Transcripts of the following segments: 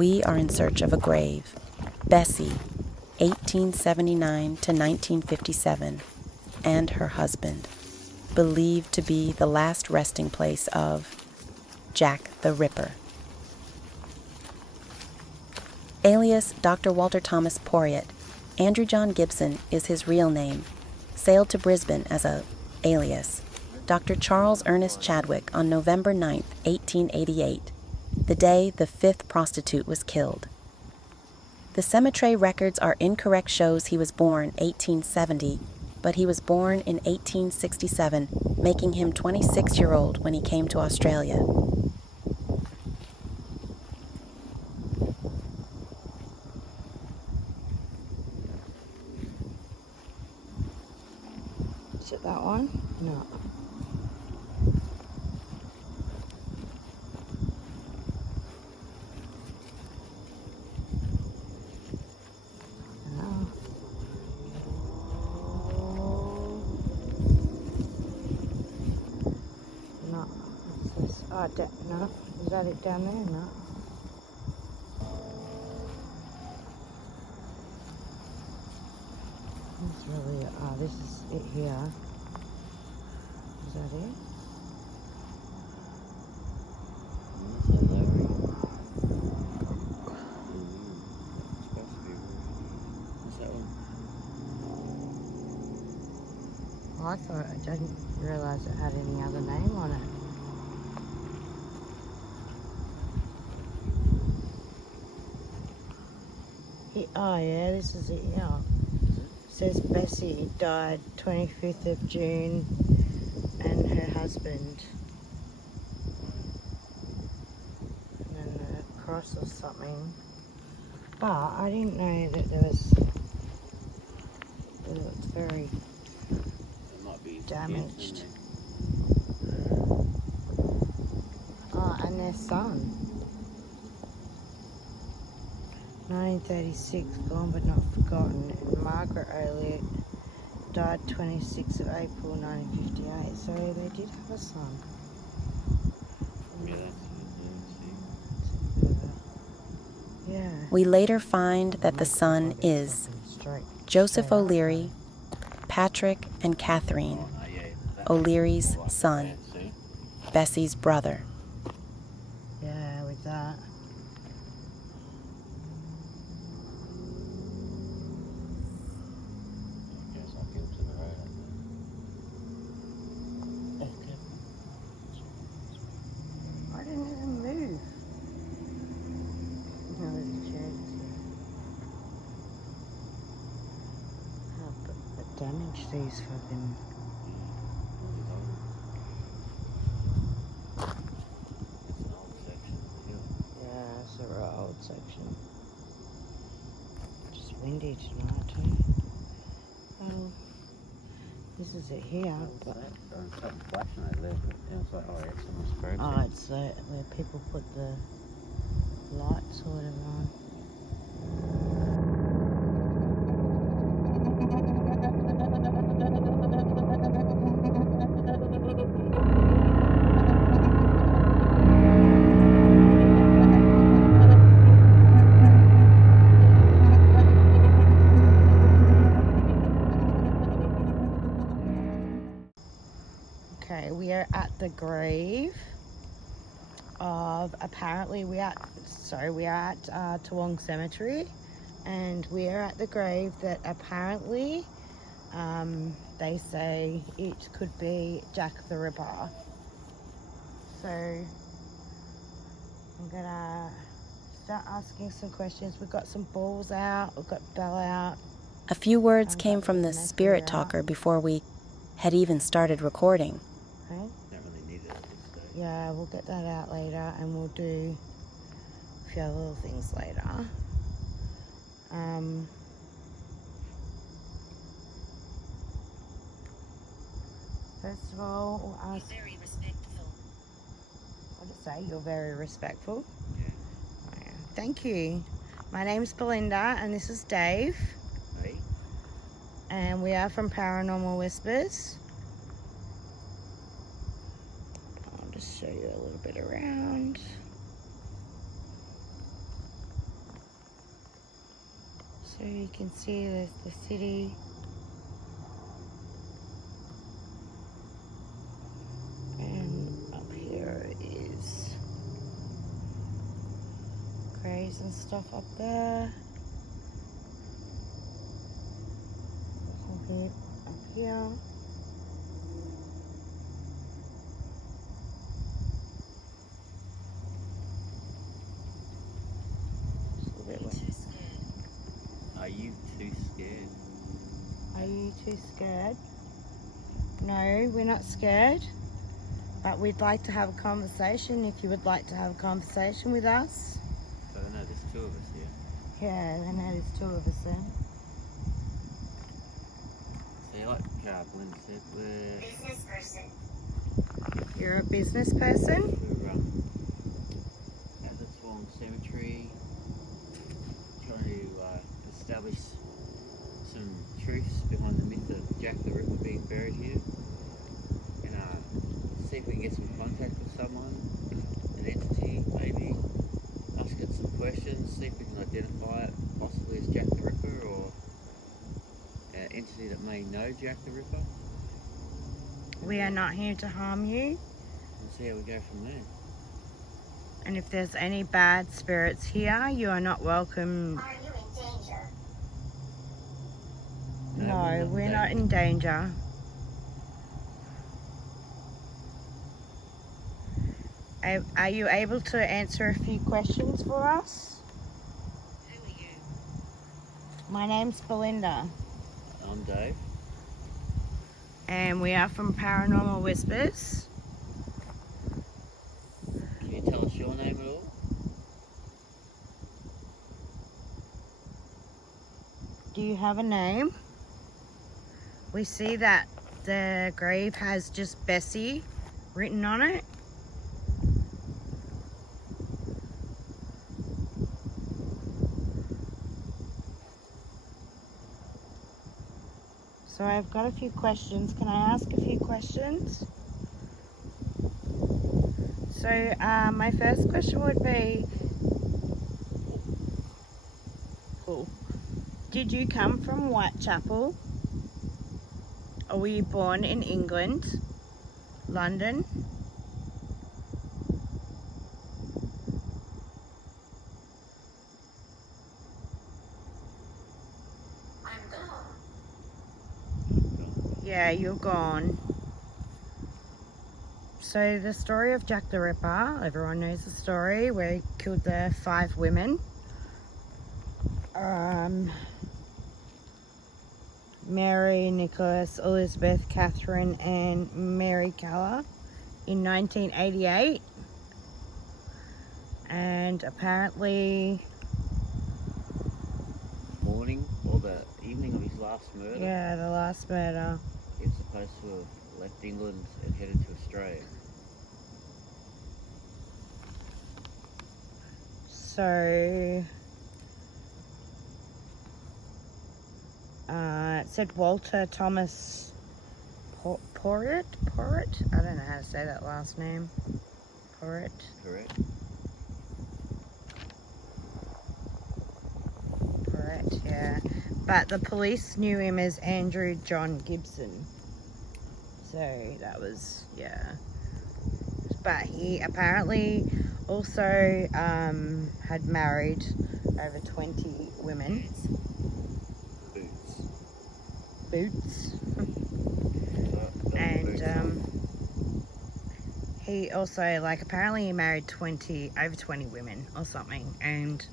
We are in search of a grave. Bessie, 1879 to 1957, and her husband, believed to be the last resting place of Jack the Ripper. Alias Dr. Walter Thomas Porriott, Andrew John Gibson is his real name, sailed to Brisbane as a alias. Dr. Charles Ernest Chadwick on November 9, 1888, the day the fifth prostitute was killed. The cemetery records are incorrect, shows he was born 1870, but he was born in 1867, making him 26-year-old when he came to Australia. Is it that one? No. No, is that it down there? No. That's really, this is it here. Is that it? Oh, I thought, I didn't realise it had any other name on it. Oh yeah, this is it, yeah. It says Bessie died 25th of June and her husband. And then a cross or something. But I didn't know that there was, that it was very damaged. Oh, and their son. 1936, gone but not forgotten. And Margaret Elliott died 26th of April 1958. So they did have a son. Yeah. We later find that the son is Joseph O'Leary, Patrick and Catherine, O'Leary's son, Bessie's brother. Yeah, with that. I didn't even move. No, there's a chair. But damage these fucking. Yeah, it's a real old section. Just windy tonight too. This is it here, but oh, it's where people put the lights or whatever on. Okay, we are at the grave of, apparently we are at Toowong Cemetery, and we are at the grave that apparently they say it could be Jack the Ripper. So I'm gonna start asking some questions. We've got some balls out, we've got Bell out. A few words came from the spirit talker before we had even started recording. Okay. Yeah, we'll get that out later, and we'll do a few other little things later. First of all, we'll ask. You're very respectful. What did it say? You're very respectful. Yeah. Oh, yeah. Thank you. My name's Belinda, and this is Dave. Hey. And we are from Paranormal Whispers. I'll just show you a little bit around. So you can see there's the city. And up here is graves and stuff up there. Something up here. Are you too scared? Are you too scared? No, we're not scared. But we'd like to have a conversation if you would like to have a conversation with us. I don't know, there's two of us here. Yeah, I know there's two of us there. So like Belinda said, we're Business person. You're a business person? at the Toowong cemetery, trying to establish some truths behind the myth of Jack the Ripper being buried here. And see if we can get some contact with someone, an entity, maybe ask it some questions, see if we can identify it possibly as Jack the Ripper or an entity that may know Jack the Ripper. We are not here to harm you. And see how we go from there. And if there's any bad spirits here, you are not welcome. Are you in danger? No, we're not in danger. Are you able to answer a few questions for us? Who are you? My name's Belinda, I'm Dave. and we are from Paranormal Whispers. Can you tell us your name at all? Do you have a name? We see that the grave has just Bessie written on it. So I've got a few questions. Can I ask a few questions? So my first question would be, did you come from Whitechapel? Or were you born in England, London? I'm gone. Yeah, you're gone. So the story of Jack the Ripper, everyone knows the story, where he killed the 5 women. Mary, Nicholas, Elizabeth, Catherine, and Mary Keller in 1988. And apparently, Morning or the evening of his last murder, yeah, the last murder. he was supposed to have left England and headed to Australia. So it said Walter Thomas Porriott? I don't know how to say that last name. Porriott. Correct? Porriott, yeah. But the police knew him as Andrew John Gibson. So that was, yeah. But he apparently also had married over 20 women. Boots. And he also, like, apparently he married over 20 women or something, and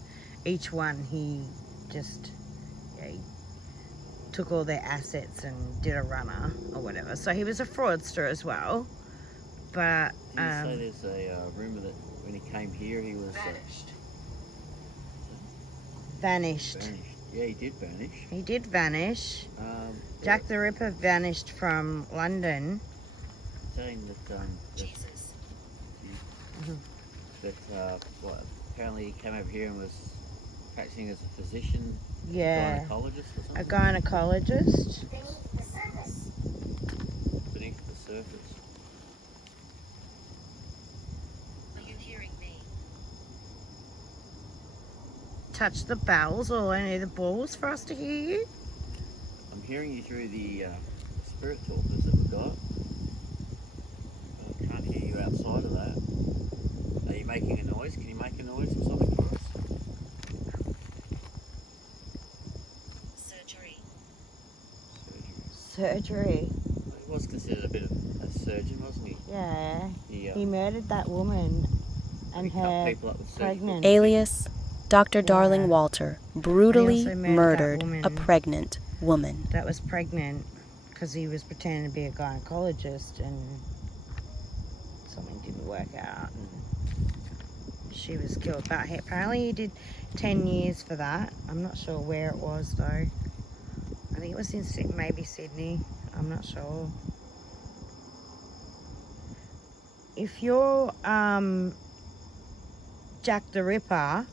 each one he just, yeah, he took all their assets and did a runner or whatever. So he was a fraudster as well. But Did you say there's a rumour that when he came here he was vanished. vanished? Yeah, he did vanish. He did vanish. Jack the Ripper vanished from London. Saying that Jesus. what, apparently he came over here and was practicing as a physician, Yeah, gynecologist or something. a gynecologist. Beneath the surface. Beneath the surface. Are you hearing me? touch the bells or any of the balls for us to hear you? I'm hearing you through the spirit talkers that we've got. I can't hear you outside of that. Are you making a noise? Can you make a noise or something for us? Surgery. Surgery. He was considered a bit of a surgeon, wasn't he? Yeah. He, He murdered that woman and he cut her people up with surgical pregnant. Alias Dr. Yeah. Darling Walter brutally also murdered that murdered a woman. pregnant woman. That was pregnant because he was pretending to be a gynecologist and something didn't work out and she was killed. But apparently he did 10 years for that. I'm not sure where it was though. I think it was in maybe Sydney. I'm not sure. If you're Jack the Ripper,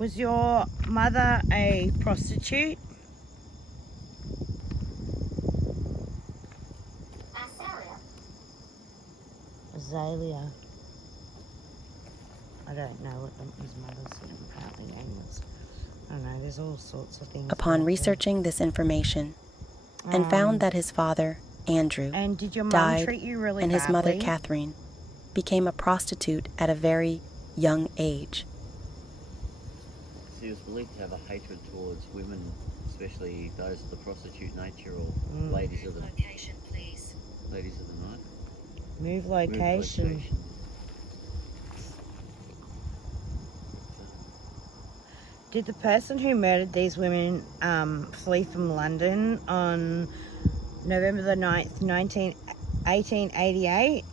was your mother a prostitute? Azalea. I don't know what his mother's apparently name was. I don't know, there's all sorts of things. Upon about researching this information them. and found that his father, Andrew, And did your mum died treat you really and his mother, badly? Catherine, became a prostitute at a very young age. He was believed to have a hatred towards women, especially those of the prostitute nature or ladies of the Location, please. ladies of the night. Move Move location. Did the person who murdered these women flee from London on November the 9th, 1888?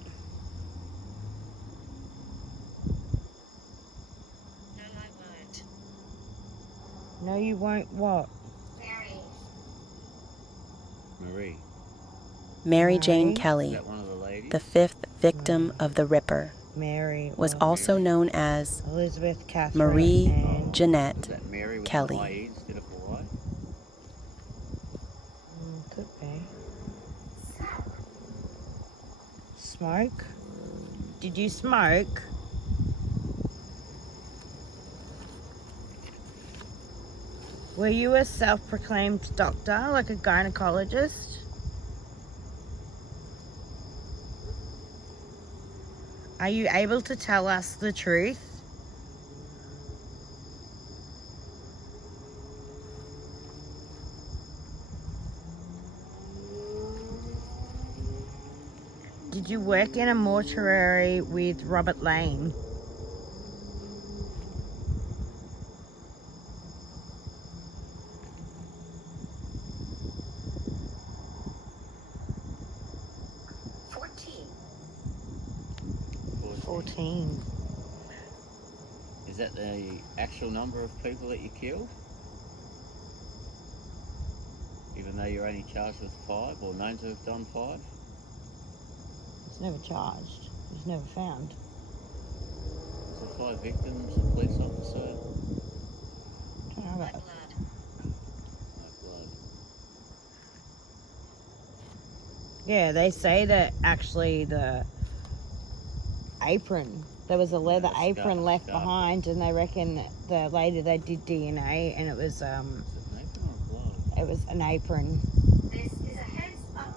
No, I won't. No, you won't what? Marie. Mary Jane Mary? Is Kelly, that one of the ladies? the fifth victim of the Ripper, Mary. was or also known as Elizabeth Catherine Marie and Is Jeanette that Mary with Kelly. an IE instead of a Y? Could be. Smoke? Did you smoke? Were you a self-proclaimed doctor, like a gynecologist? Are you able to tell us the truth? Did you work in a mortuary with Robert Lane? Fourteen. 14. Is that the actual number of people that you killed? Even though you're only charged with 5 or known to have done 5? He's never charged. He's never found. So 5 victims, a police officer, Don't know My about blood. no blood. Yeah, they say that actually the apron, there was a leather the apron scarf, left scarf. behind, and they reckon that later they did DNA, and it was Is it an apron or a glove? an apron. This is a heads up.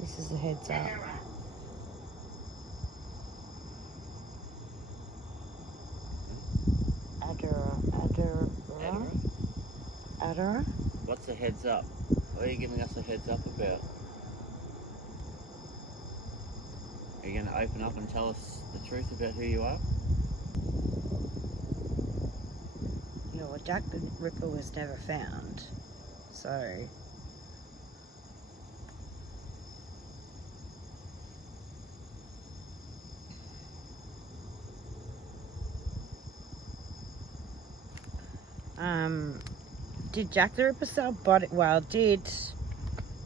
This is a heads up. Error. Adder. What's a heads up? What are you giving us a heads up about? Are you going to open up and tell us the truth about who you are? You know, Jack the Ripper was never found, so. Did Jack the Ripper sell body? Well, did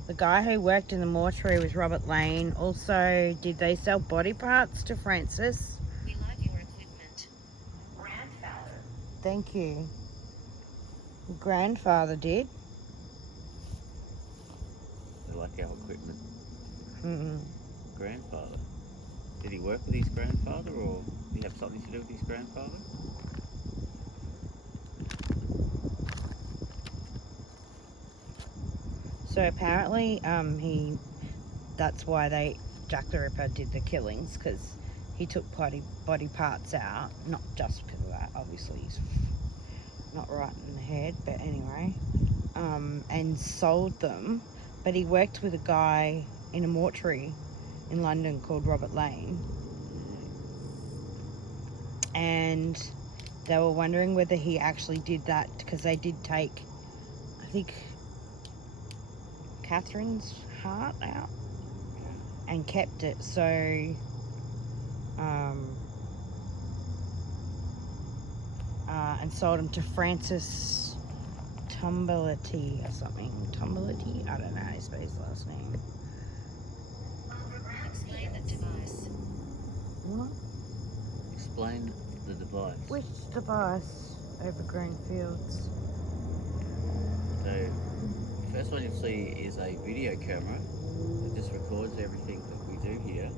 the guy who worked in the mortuary with Robert Lane also, did they sell body parts to Francis? We like your equipment. Grandfather. Thank you. Grandfather did. They like our equipment. Mm-mm. Grandfather. Did he work with his grandfather, or did he have something to do with his grandfather? So apparently, that's why Jack the Ripper did the killings, because he took body parts out, not just because of that, obviously he's not right in the head, but anyway, and sold them. But he worked with a guy in a mortuary in London called Robert Lane, and they were wondering whether he actually did that, because they did take, I think, Catherine's heart out and kept it. So and sold them to Francis Tumblety or something. Tumblety? I don't know how to spell his last name. Explain the device. What? Explain the device. Which device? Over green fields. So, the first one you'll see is a video camera that just records everything that we do here.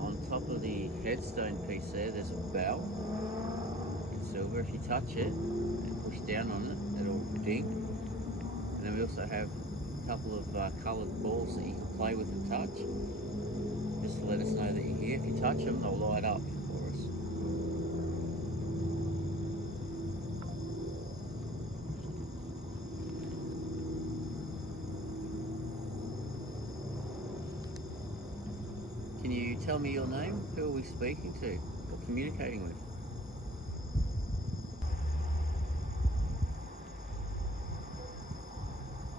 On top of the headstone piece there's a bell. It's silver. If you touch it and push down on it, it'll ding. And then we also have a couple of coloured balls that you can play with and touch, just to let us know that you're here. If you touch them, they'll light up for us. Can you tell me your name? Who are we speaking to or communicating with?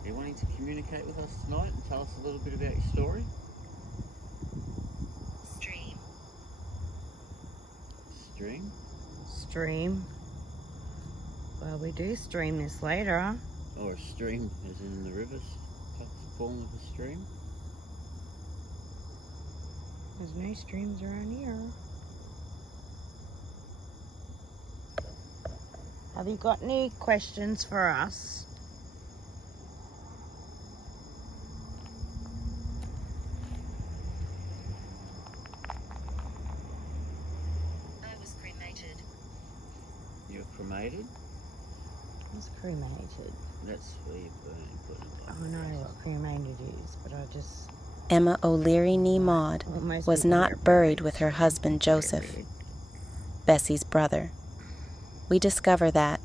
Are you wanting to communicate with us tonight and tell us a little bit about your story? Stream. Stream? Stream. Well, we do stream this later. Or a stream, as in the rivers, form of a stream? There's no streams around here. Have you got any questions for us? I was cremated. You were cremated? It's cremated. That's where you burn and put in the I know what cremated is, but I just Emma O'Leary Nee Maud almost was not buried with her husband Joseph, Bessie's brother. We discover that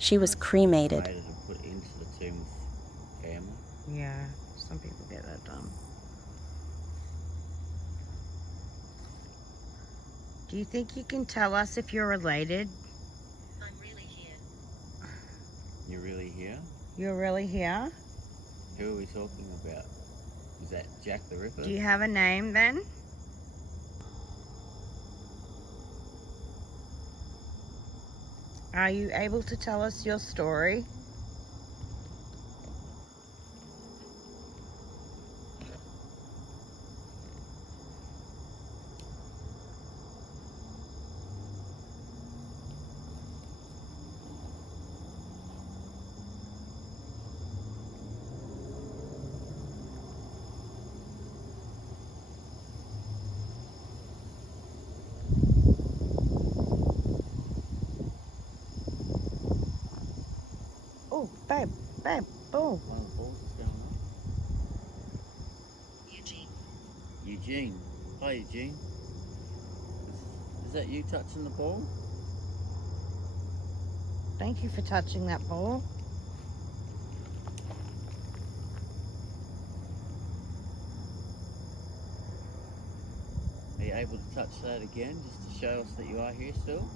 she was cremated. cremated and put into the tomb with family. Yeah, some people get that done. Do you think you can tell us if you're related? I'm really here. You're really here? You're really here? Who are we talking about? Is that Jack the Ripper? Do you have a name then? Are you able to tell us your story? Oh, babe, oh. One of the balls is going on. Eugene. Eugene. Hi, Eugene. Is that you touching the ball? Thank you for touching that ball. Are you able to touch that again, just to show us that you are here still?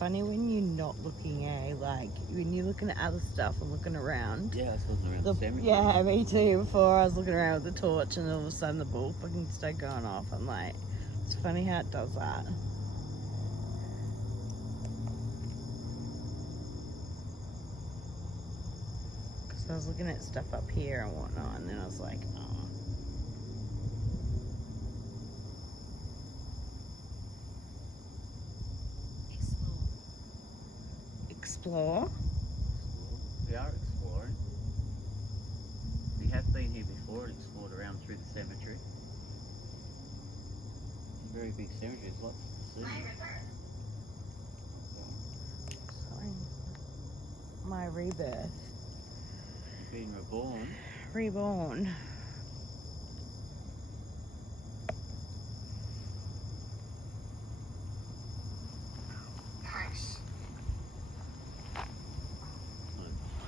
Funny when you're not looking, like when you're looking at other stuff and looking around. Yeah, I was looking around the cemetery. Yeah, me too. Before I was looking around with the torch and all of a sudden the ball fucking started going off. I'm like, it's funny how it does that. Because So I was looking at stuff up here and whatnot, and then I was like, oh. Explore. Explore? We are exploring. We have been here before and explored around through the cemetery. It's a very big cemetery, there's lots to see. Something. My rebirth. You've been reborn. Reborn.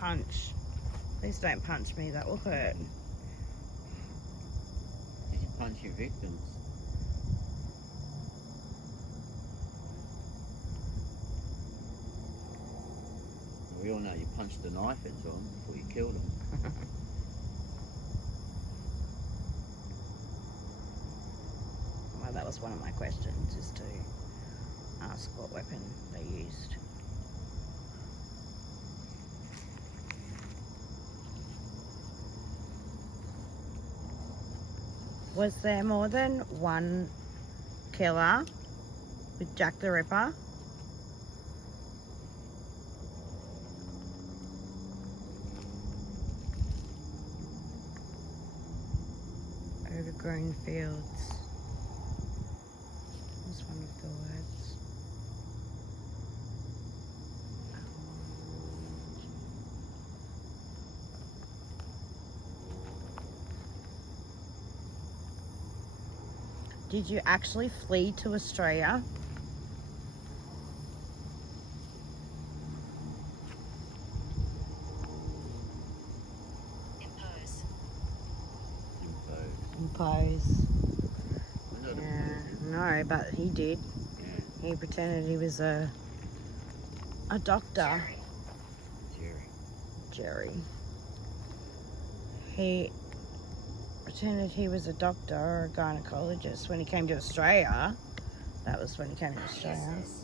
Punch. Please don't punch me, that will hurt. Did you punch your victims? We all know you punched the knife into them before you killed them. Well, that was one of my questions, is to ask what weapon they used. Was there more than one killer with Jack the Ripper? Overgrown fields was one of the words. Did you actually flee to Australia? Impose. Impose. We're not Yeah, imposing. no, but he did. Yeah, He pretended he was a doctor. Jerry. Jerry. He pretended he was a doctor or a gynecologist when he came to Australia. That was when he came to Australia. Yes.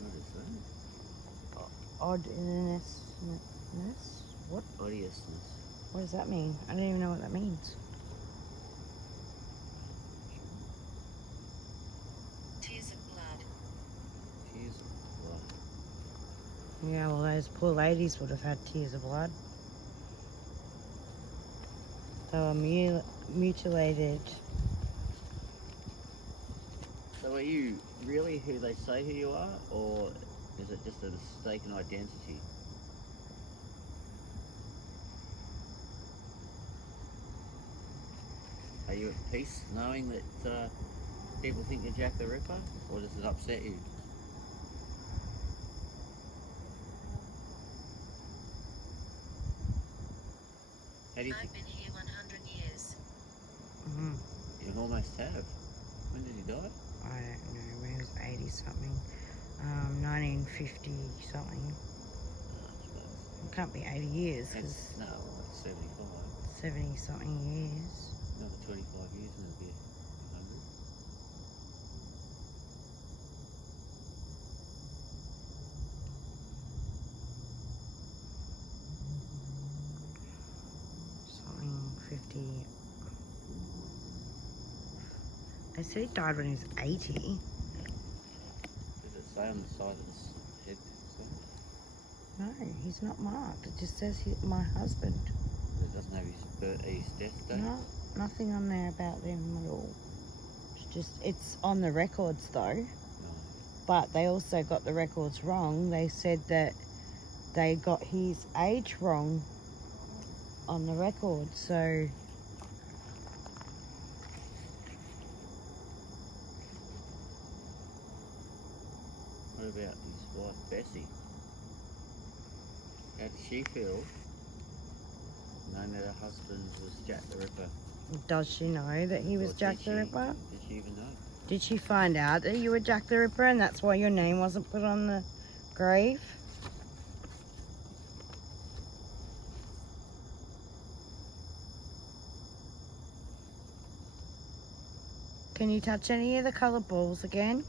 what is that? Oddness. What? Odiousness. What does that mean? I don't even know what that means. Tears of blood. Tears of blood. Yeah, well, those poor ladies would have had tears of blood. They were mutilated. So are you really who they say who you are, or is it just a mistaken identity? Are you at peace knowing that people think you're Jack the Ripper, or does it upset you? How do you I've think been here 100 years. Mm, you almost have? When did he die? I don't know, when he was 80 something. 1950 something. I suppose. It can't be 80 years, because That's, no, like 75. 70 something years. Another 25 years and it'll be 100. Something 50. They said he died when he was 80. Does it say on the side of his head? No, he's not marked. It just says my husband. It doesn't have his death date? No, nothing on there about them at all. It's on the records though. No. But they also got the records wrong. They said that they got his age wrong on the record. So What about his wife, Bessie? How did she feel knowing that her husband was Jack the Ripper? does she know that he was Or Jack did the she- Ripper? Did she even know? Did she find out that you were Jack the Ripper and that's why your name wasn't put on the grave? Can you touch any of the coloured balls again?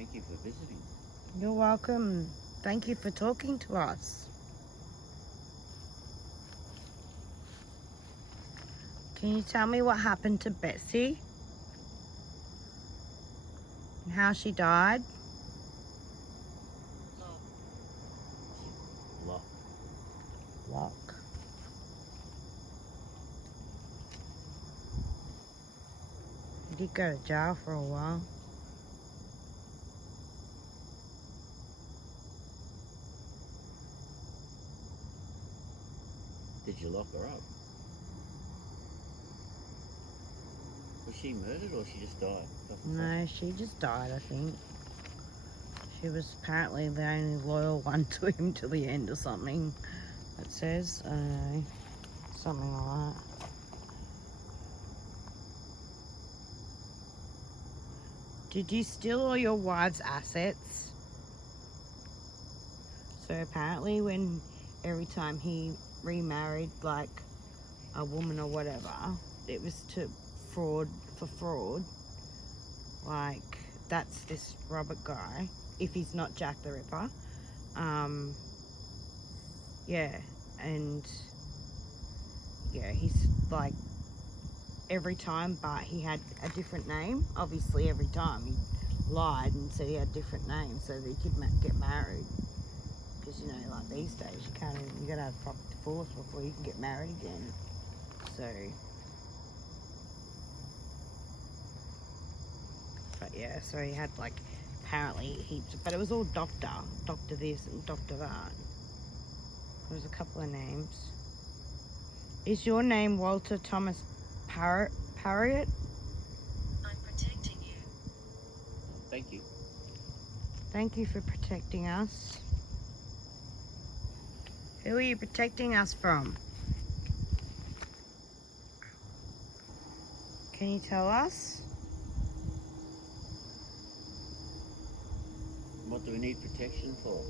Thank you for visiting. You're welcome. Thank you for talking to us. Can you tell me what happened to Bessie? And how she died? Lock. Lock. He did go to jail for a while. Did you lock her up? Was she murdered or she just died? No, she just died, I think. She was apparently the only loyal one to him till the end or something. It says, I don't know, something like that. Did you steal all your wife's assets? So apparently when every time he remarried like a woman or whatever, it was to fraud. Like that's this Robert guy, if he's not Jack the Ripper. Yeah, and yeah, he's like every time, but he had a different name. Obviously, every time he lied and said he had different names so that he could get married. Because you know, like these days, you gotta have proper divorce before you can get married again. So, but yeah, so he had like apparently heaps, but it was all doctor this and doctor that. There was a couple of names. Is your name Walter Thomas Porriott? I'm protecting you. Thank you. Thank you for protecting us. Who are you protecting us from? Can you tell us? What do we need protection for?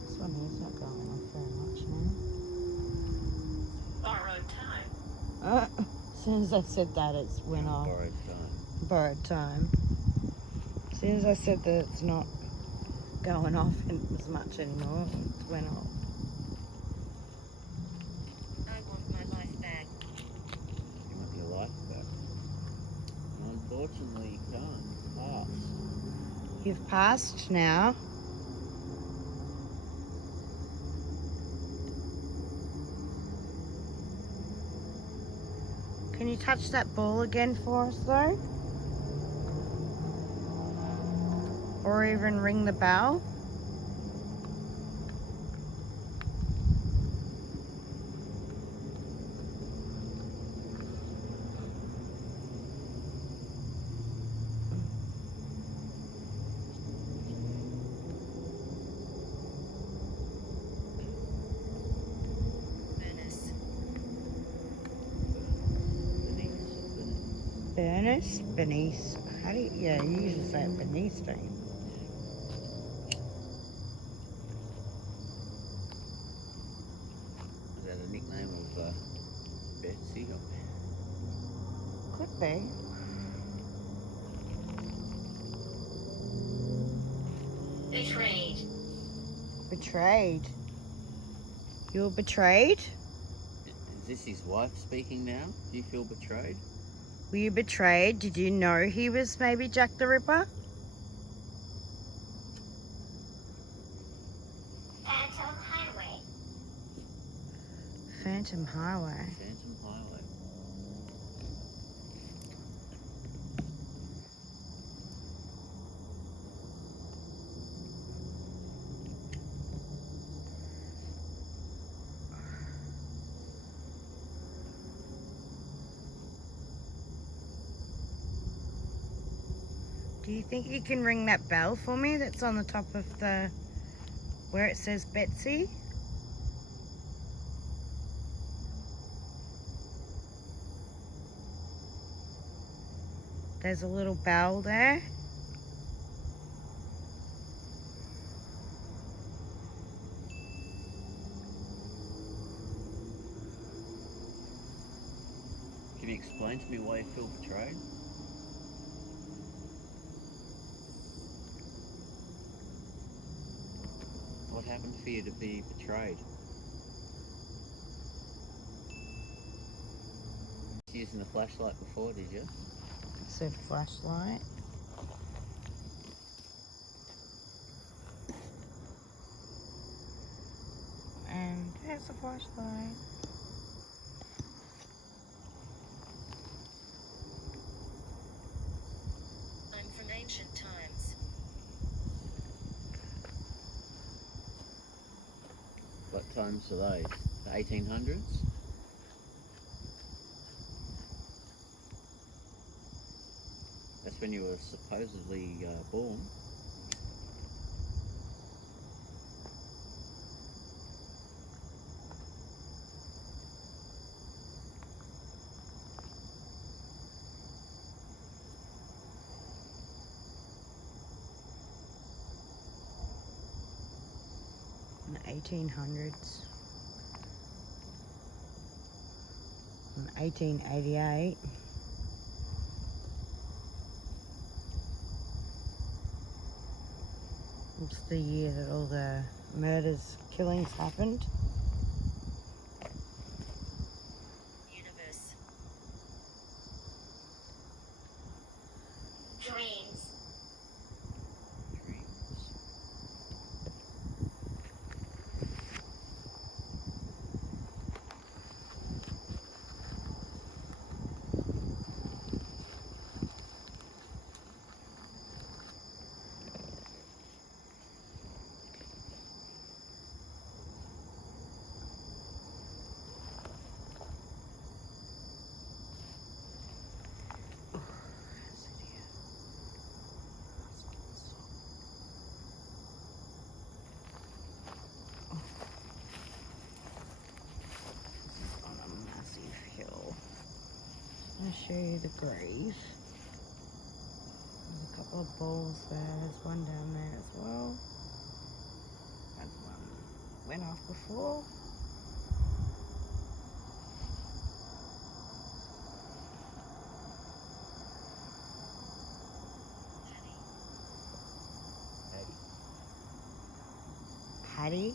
This one here's not going off very much Borrowed time. now. As soon as I said that, it went off. Borrowed time. Borrowed time. As soon as I said that it's not going off as much anymore, it went off. I want my life back. You want your life back. Unfortunately, you can't. Pass. You've passed now. Can you touch that ball again for us though? Or even ring the bell? Denise. Bernice? How do you, yeah, you usually say it Bernice, don't you? Is that a nickname of Betsy? Could be. Betrayed. Betrayed. You were betrayed? Is this his wife speaking now? Do you feel betrayed? Were you betrayed? Did you know he was maybe Jack the Ripper? Phantom Highway. Phantom Highway. Phantom Highway. Do you think you can ring that bell for me that's on the top of the, where it says Betsy? There's a little bell there. Can you explain to me why you feel betrayed? What happened for you to be betrayed? Using the flashlight before, did you? It's a flashlight. And there's the flashlight. I'm from ancient times. What times are those? The 1800s? That's when you were supposedly born. In the 1800s. In 1888. It's the year that all the murders, killings happened. Universe. Dreams. Dreams. On a massive hill. I'll show you the grave. There's a couple of balls there. There's one down there as well. That one went off before. Patty.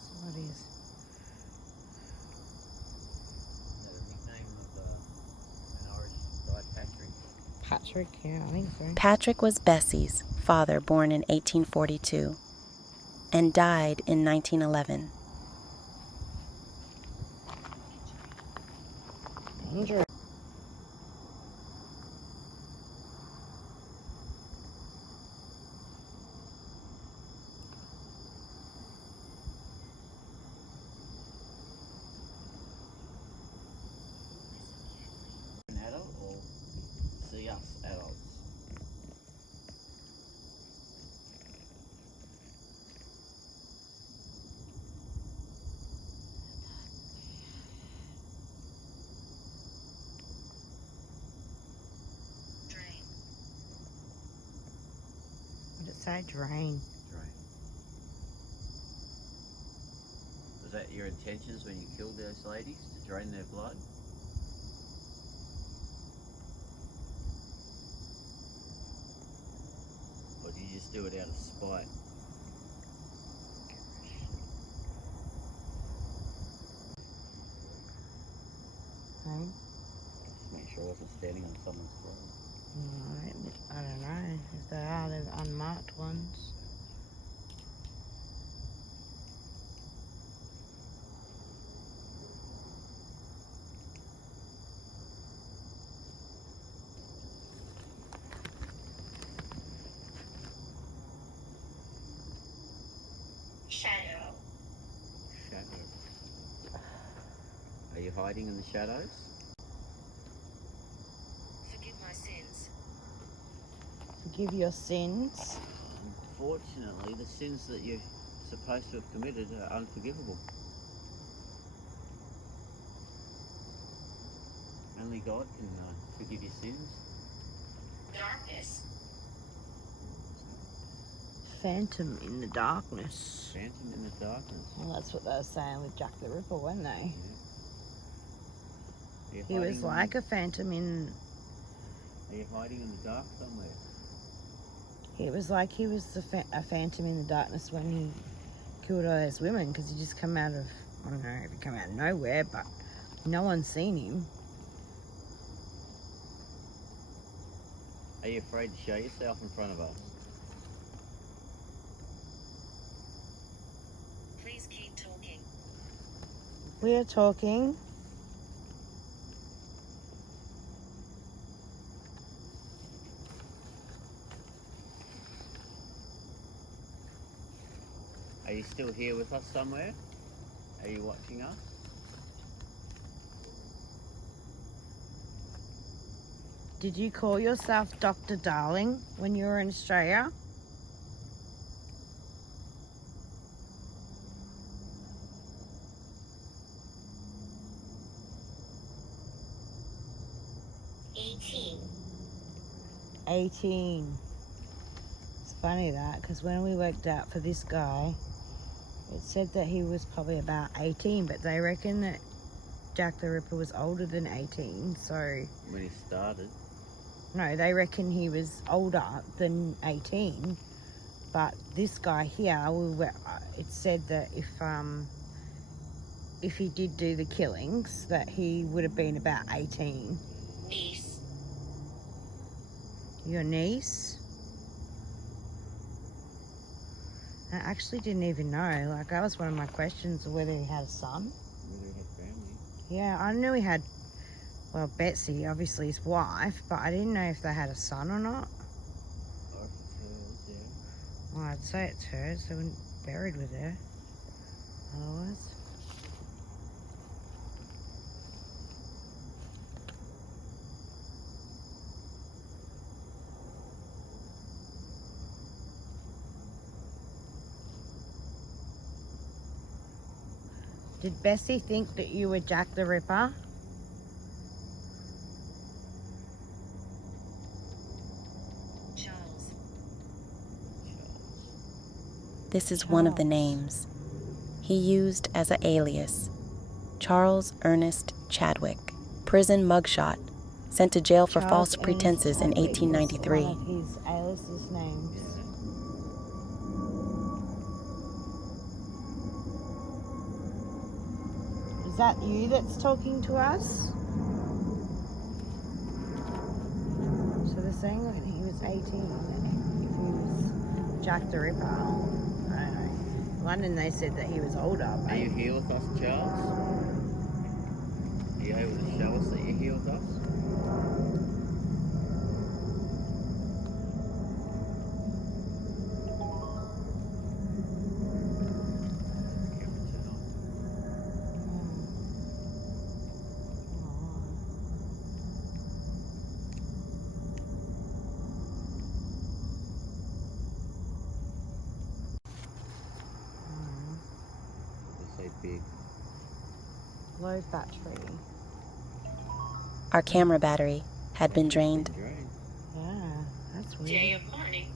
So what is? Is that a nickname of an Irish died Patrick? Patrick, yeah, I think so. Patrick was Bessie's father, born in 1842 and died in 1911. Andrew. An adult or see us adults? Drain. What did it say? Drain. Drain. Was that your intentions when you killed those ladies, to drain their blood? Or did you just do it out of spite? Hey? Just make sure I wasn't standing on someone's grave. No, I don't know. If they are, they're unmarked ones. Shadow. Shadow. Are you hiding in the shadows? Forgive my sins. Forgive your sins. Unfortunately, the sins that you're supposed to have committed are unforgivable. God can forgive your sins. Darkness. Phantom in the darkness. Phantom in the darkness. Well, that's what they were saying with Jack the Ripper, weren't they? Yeah. He was like a phantom in... Are you hiding in the dark somewhere? It was like he was a phantom in the darkness when he killed all those women, because he just come out of, I don't know if he come out of nowhere, but no one's seen him. Are you afraid to show yourself in front of us? Please keep talking. We are talking. Are you still here with us somewhere? Are you watching us? Did you call yourself Dr. Darling when you were in Australia? $18. 18. It's funny that, because when we worked out for this guy, it said that he was probably about 18, but they reckon that Jack the Ripper was older than 18, so... When he started. No, they reckon he was older than 18, but this guy here, it said that if he did do the killings, that he would have been about 18. Niece. Your niece? I actually didn't even know. Like, that was one of my questions, whether he had a son. Whether he had family. Yeah, I knew he had, well, Betsy, obviously his wife, but I didn't know if they had a son or not. Or if it's hers, yeah. Well, I'd say it's hers. They were buried with her. Otherwise. Did Bessie think that you were Jack the Ripper? Charles. This is one of the names he used as an alias. Charles Ernest Chadwick, prison mugshot, sent to jail for false pretenses in 1893. One of his aliases names. Is that you that's talking to us? So they're saying when he was 18, if he was Jack the Ripper, I don't know. London, they said that he was older. Are you here with us, Charles? Are you able to show us that you're here with us? Big. Low battery. Our camera battery had been drained. Yeah, that's weird. Day of mourning.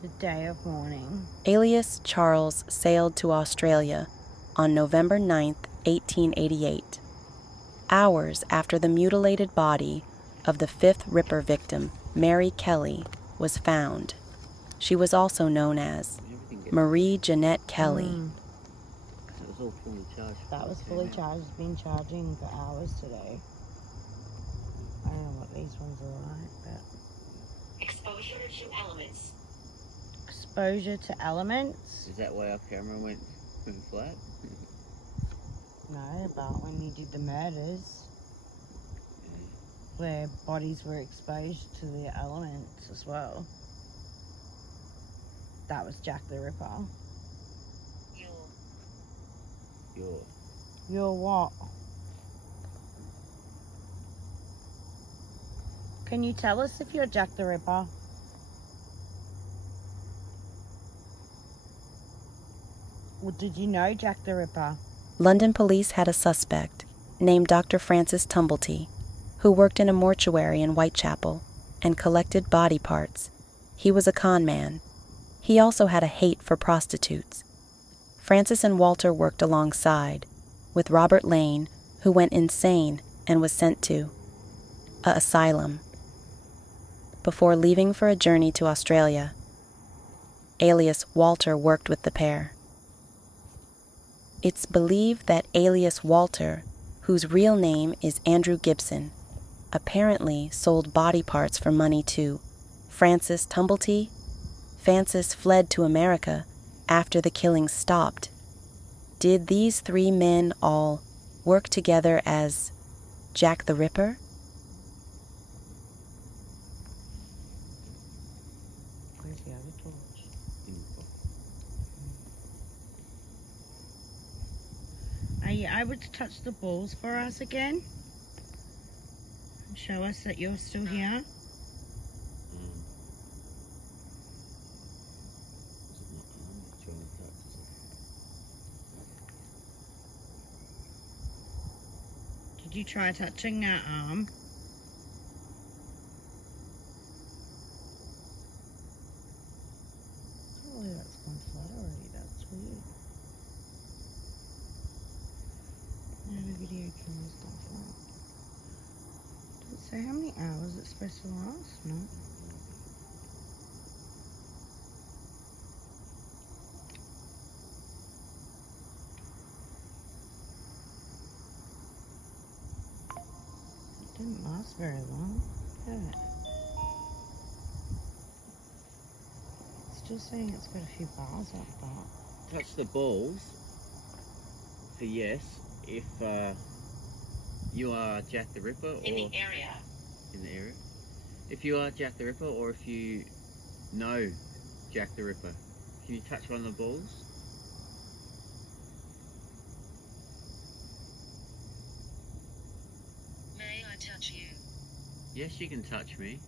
The day of mourning. Alias Charles sailed to Australia on November 9th, 1888, hours after the mutilated body of the fifth Ripper victim, Mary Kelly, was found. She was also known as Marie Jeanette Kelly. It was all fully charged. That was fully charged. It's been charging for hours today. I don't know what these ones are like, but... Exposure to elements. Exposure to elements? Is that why our camera went flat? No, but when he did the murders, where bodies were exposed to the elements as well. That was Jack the Ripper. You're what? Can you tell us if you're Jack the Ripper? Well, did you know Jack the Ripper? London police had a suspect named Dr. Francis Tumblety, who worked in a mortuary in Whitechapel and collected body parts. He was a con man. He also had a hate for prostitutes. Francis and Walter worked alongside, with Robert Lane, who went insane and was sent to an asylum. Before leaving for a journey to Australia, alias Walter worked with the pair. It's believed that alias Walter, whose real name is Andrew Gibson, apparently sold body parts for money to Francis Tumblety. Francis fled to America after the killings stopped. Did these three men all work together as Jack the Ripper? Where's the other torch? Are you able to touch the balls for us again? And show us that you're still here? Did you try touching that arm? Oh, that's gone flat already. That's weird. No, the video camera's gone flat. Does it say how many hours it's supposed to last? No. It didn't last very long, did it? It's still saying it's got a few bars up that. Touch the balls for yes if you are Jack the Ripper or In the area. in the area. If you are Jack the Ripper or if you know Jack the Ripper, can you touch one of the balls? May I touch you? Yes, you can touch me.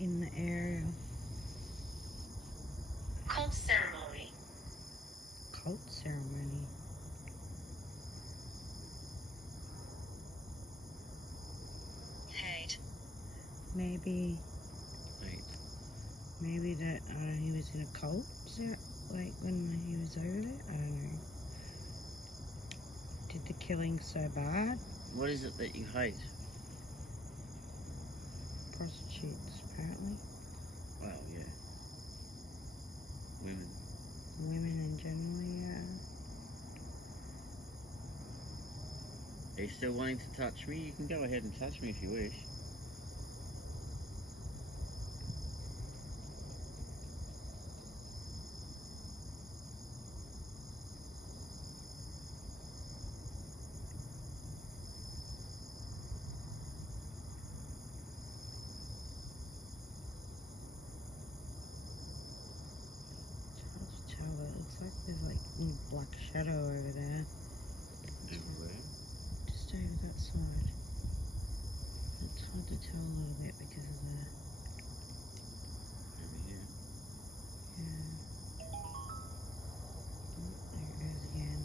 In the area. Cult ceremony. Cult ceremony. Hate. Maybe Wait. that he was in a cult, like when he was over there. I don't know. Did the killing so bad? What is it that you hate? Prostitutes, apparently. Well, yeah. Women. Women in general, yeah. Are you still wanting to touch me? You can go ahead and touch me if you wish. It's hard to tell. It looks like there's like a black shadow over there. Everywhere. Just over that side. It's hard to tell a little bit because of the... Over here. Yeah. Oh, there it goes again.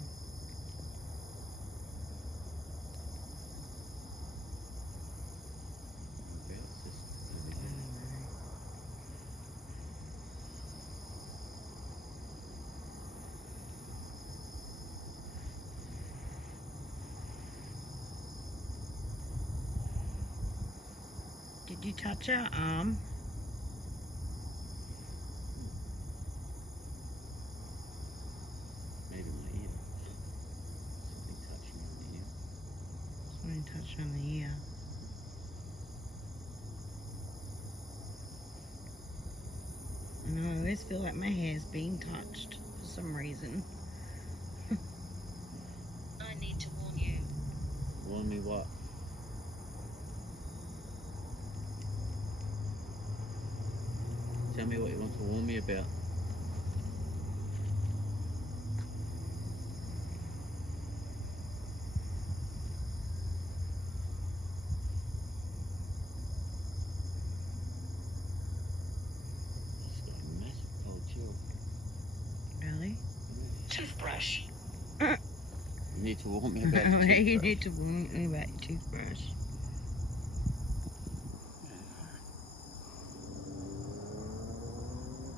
Okay, it's just over I here. don't know. Did you touch our arm? Maybe my ear. Something touching on the ear. Something touched on the ear. And I always feel like my hair's being touched for some reason. I need to warn you. Warn me what? me what you want to warn me about. It's got a massive cold chill. Really? Toothbrush. You need to warn me about the You toothbrush. need to warn me about your toothbrush.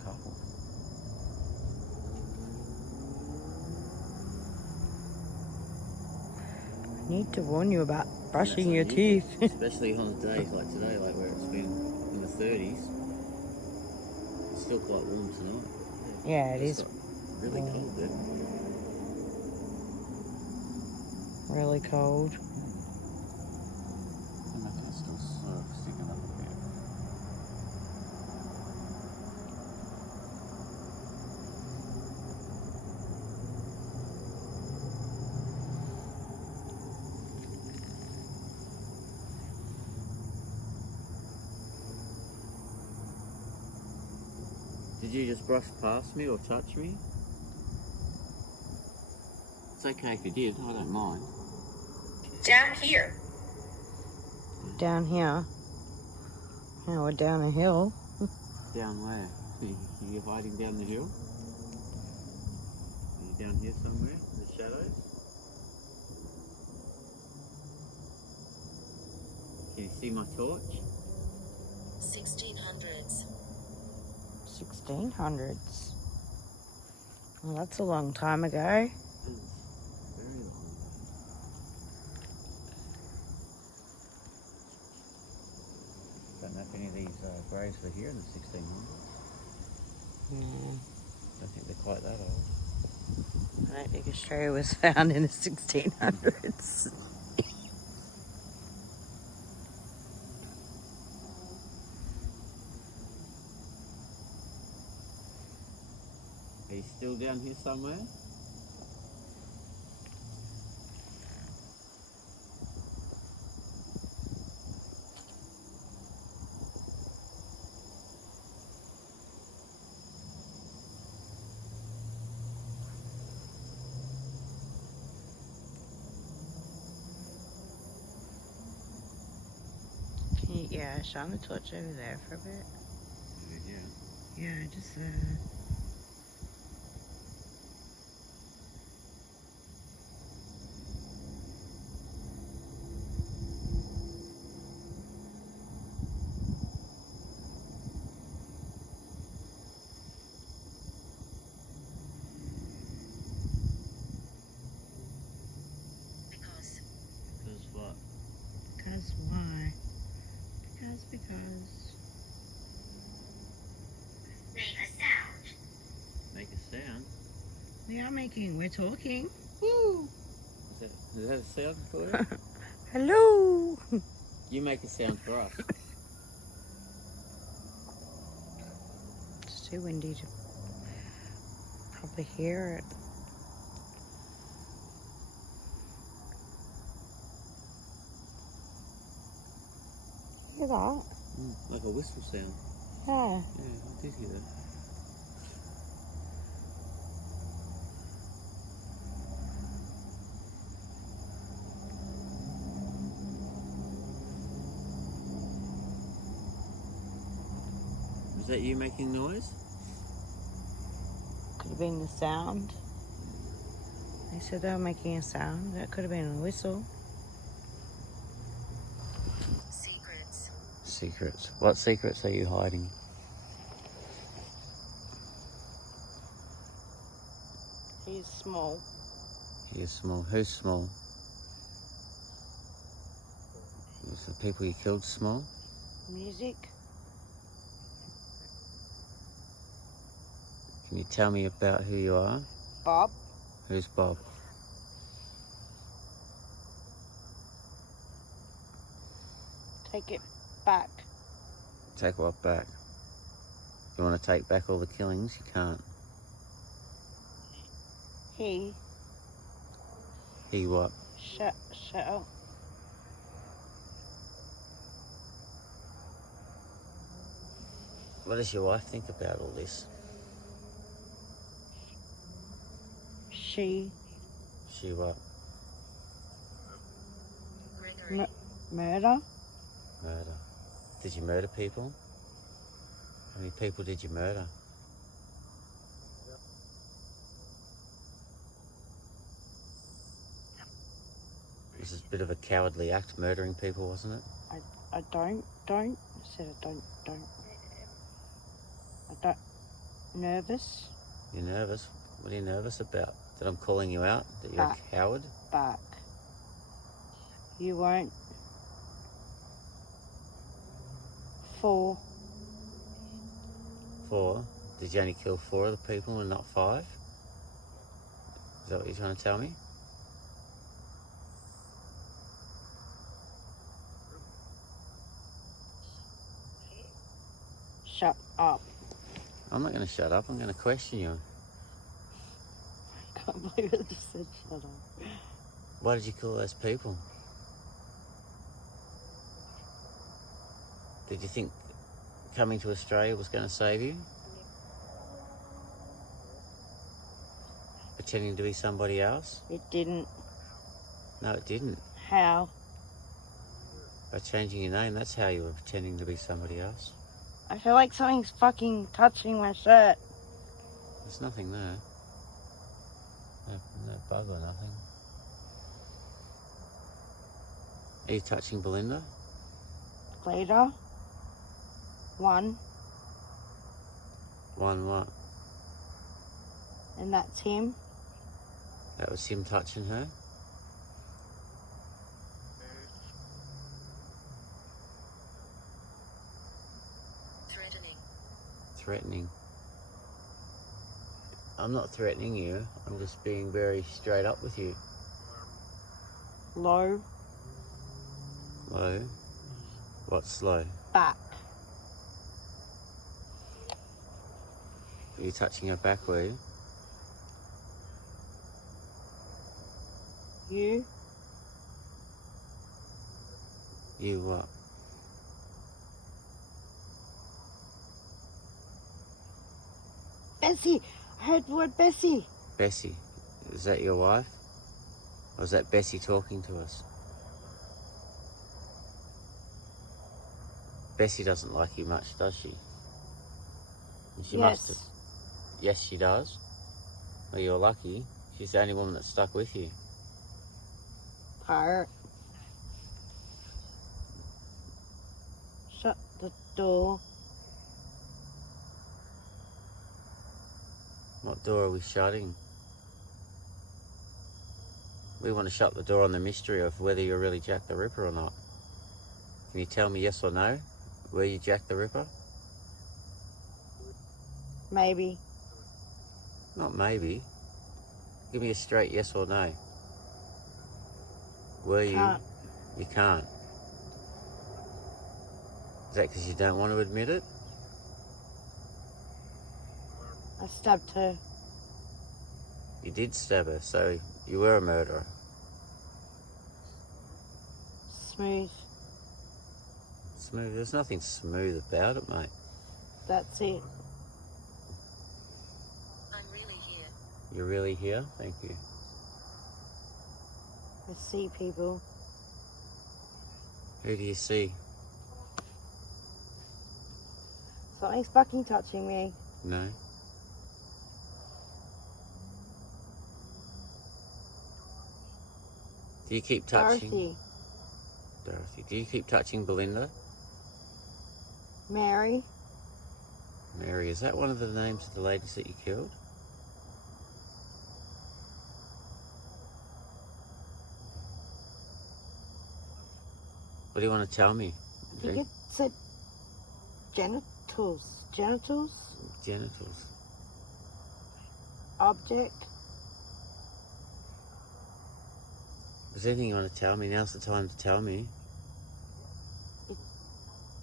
Couple. I need to warn you about brushing your That's unusual, teeth. especially on days like today, like where it's been in the 30s. It's still quite warm tonight. Yeah, it It's is got really warm. cold there. Really cold. And I think it's still sort of sticking up a bit. Did you just brush past me or touch me? It's okay if you did, I don't mind. Down here. Down here. Yeah, we're down a hill. Down where? Are you hiding down the hill? Are you down here somewhere in the shadows? Can you see my torch? 1600s. 1600s. Well, that's a long time ago. It's very long ago. Don't know if any of these graves were here in the 1600s. Yeah. Don't think they're quite that old. I don't think Australia was found in the 1600s. Are you still down here somewhere? Yeah, shine the torch over there for a bit. Yeah. Yeah, just Because Because what? Because why? Because. Make a sound. Make a sound? We are making, we're talking. Is that a sound for you? Hello! You make a sound for us. It's too windy to probably hear it. Hear that? Like a whistle sound. Yeah. Yeah, I did hear that. Was that you making noise? Could have been the sound. They said they were making a sound. That could have been a whistle. secrets. Secrets. What secrets are you hiding? He's small. He is small. Who's small? Was the people you killed small? Music. Can you tell me about who you are? Bob. Who's Bob? Take it back. Take what back? You want to take back all the killings? You can't. He. He what? Shut up. What does your wife think about all this? She She what? murder? Murder. Did you murder people? How many people did you murder? It was a bit of a cowardly act, murdering people, wasn't it? I don't. I said I don't. I don't. Nervous? You're nervous? What are you nervous about? That I'm calling you out? That you're a coward? Back. You won't. 4. 4? Did you only kill 4 of the people and not 5? Is that what you're trying to tell me? Shut up. I'm not going to shut up. I'm going to question you. I can't believe it just said shut up. Why did you kill those people? Did you think coming to Australia was going to save you? Pretending to be somebody else? It didn't. No, it didn't. How? By changing your name, that's how you were pretending to be somebody else. I feel like something's fucking touching my shirt. There's nothing there. No bug or nothing. Are you touching Belinda? Later. 1. 1 what? And that's him. That was him touching her? Threatening. I'm not threatening you. I'm just being very straight up with you. Low. Low? What's slow? Back. Are you touching her back, were you? You. You what? Bessie. I heard the word Bessie. Bessie. Is that your wife? Or is that Bessie talking to us? Bessie doesn't like you much, does she? And she must have. Yes, she does. Well, you're lucky. She's the only woman that stuck with you. Part. Shut the door. What door are we shutting? We want to shut the door on the mystery of whether you're really Jack the Ripper or not. Can you tell me yes or no? Were you Jack the Ripper? Maybe. Not maybe. Give me a straight yes or no. Were you? Can't. You can't. Is that because you don't want to admit it? I stabbed her. You did stab her, so you were a murderer. Smooth. Smooth? There's nothing smooth about it, mate. That's it. I'm really here. You're really here? Thank you. I see people. Who do you see? Something's fucking touching me. No? Do you keep touching? Dorothy. Do you keep touching Belinda? Mary. Mary. Is that one of the names of the ladies that you killed? What do you want to tell me? I think it said genitals. Genitals? Genitals. Object. Is there anything you want to tell me? Now's the time to tell me.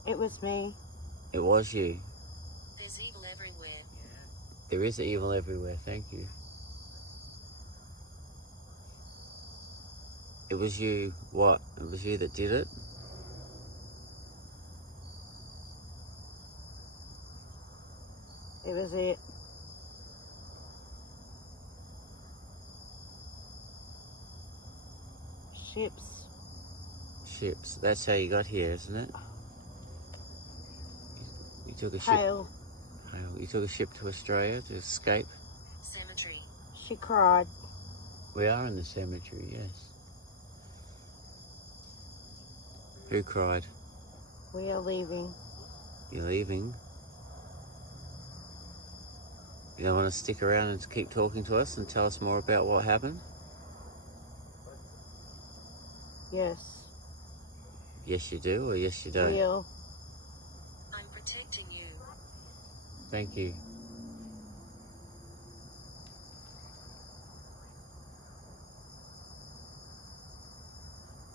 It was me. It was you. There's evil everywhere. There is evil everywhere, thank you. It was you, what? It was you that did it? It was it. Ships. Ships. That's how you got here, isn't it? You took a ship. Hail. You took a ship to Australia to escape. Cemetery. She cried. We are in the cemetery, yes. Who cried? We are leaving. You're leaving? You don't want to stick around and keep talking to us and tell us more about what happened? Yes. Yes you do, or yes you don't? Will. I'm protecting you. Thank you.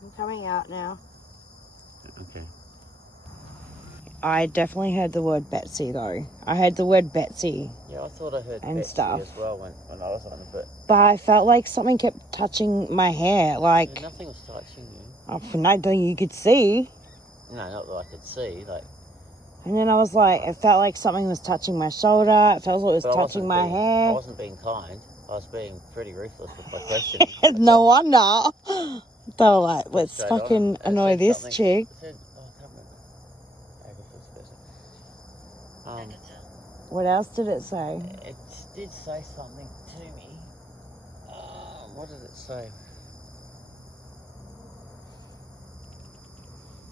I'm coming out now. Okay. I definitely heard the word Betsy though. I heard the word Betsy. Yeah, I thought I heard And Betsy stuff. as well when I was on it, But I felt like something kept touching my hair. Like, nothing was touching you. for nothing you could see. No, not that I could see. Like, And then I was like, it felt like something was touching my shoulder. It felt like it was but touching my I hair. wasn't being kind. I was being pretty ruthless with my questioning. No wonder. They were like, let's Straight on. fucking It annoy said this something- chick. it said, oh, I can't remember. Agatha's better. What else did it say? It did say something to me. What did it say? It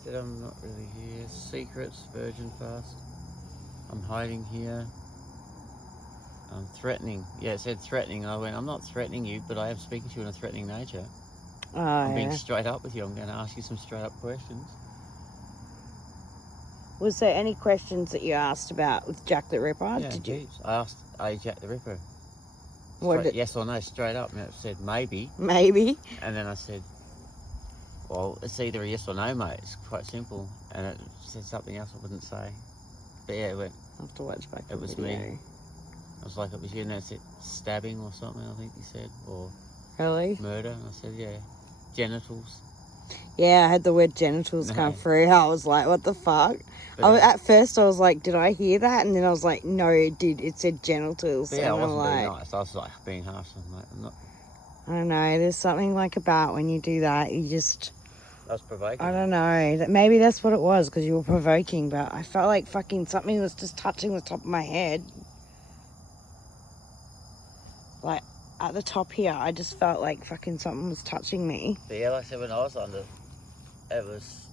said I'm not really here. Secrets, virgin fast. I'm hiding here. I'm threatening. Yeah, it said threatening. I went, I'm not threatening you, but I am speaking to you in a threatening nature. Oh, I'm yeah. being straight up with you. I'm going to ask you some straight up questions. Was there any questions that you asked about with Jack the Ripper? Yeah, Did you? heaps. I asked, are you Jack the Ripper? What did- Yes or no, straight up. And it said maybe. Maybe. And then I said, well, it's either a yes or no, mate. It's quite simple. And it said something else I wouldn't say. But yeah, it went, I'll have to watch back the it was video. me. I was like, it was you, and it said stabbing or something, I think he said, or Really? murder. And I said, yeah, genitals. Yeah, I had the word genitals come No. through. I was like, what the fuck? But At first I was like, did I hear that? And then I was like, no, it did. It said genitals. But yeah, I And I'm wasn't being like, nice. I was like being harsh. I'm like, I'm not. I don't know. There's something like about when you do that, you just, I was provoking. I don't know. Maybe that's what it was because you were provoking. But I felt like fucking something was just touching the top of my head. Like at the top here, I just felt like fucking something was touching me. But yeah, like I said, when I was under, it was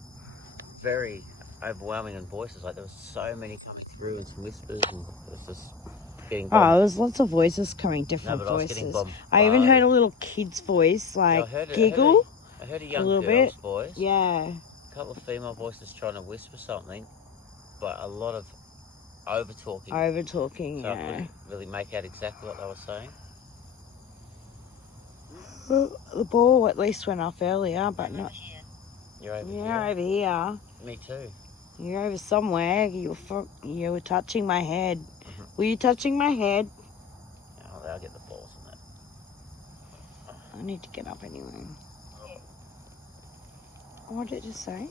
very overwhelming in voices. Like there was so many coming through and some whispers, and it was just getting Oh, bombarded. there was lots of voices coming, different but I was getting voices. I even heard a little kid's voice, like giggle. I heard a young little girl's bit. voice. Yeah. A couple of female voices trying to whisper something, but a lot of over talking. Over talking, So I yeah. couldn't really make out exactly what they were saying. Well, the ball at least went off earlier, but not. You're over You're here. over here. Me too. You're over somewhere. You were touching my head. Were you touching my head? Oh, I'll get the balls on that. I need to get up anyway. What did it just say?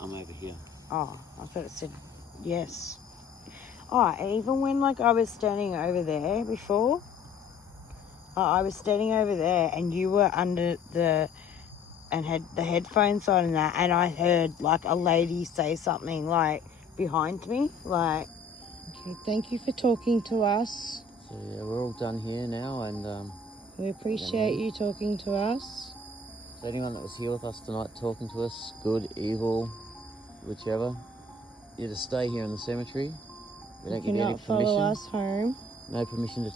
I'm over here. Oh, I thought it said yes. Oh, even when like I was standing over there before, I was standing over there and you were under and had the headphones on and that, and I heard like a lady say something like behind me, like, okay, thank you for talking to us. So yeah, we're all done here now, and We appreciate you talking to us. so anyone that was here with us tonight talking to us, good, evil, whichever, you're to stay here in the cemetery. We You don't give you any cannot follow permission. us home. No permission to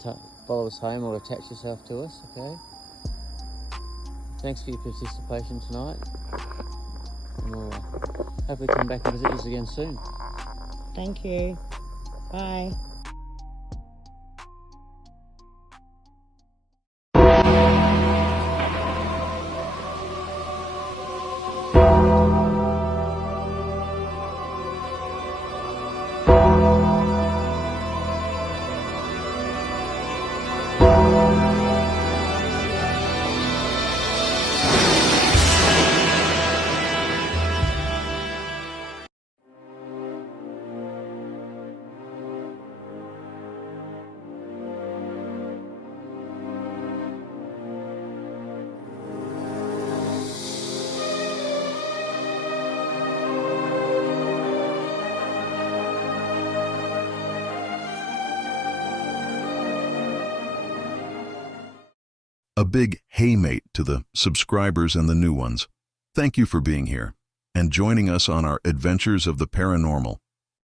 follow us home or attach yourself to us, okay? Thanks for your participation tonight. And we'll hopefully come back and visit you again soon. Thank you. Bye. A big hey mate to the subscribers and the new ones. Thank you for being here and joining us on our adventures of the paranormal.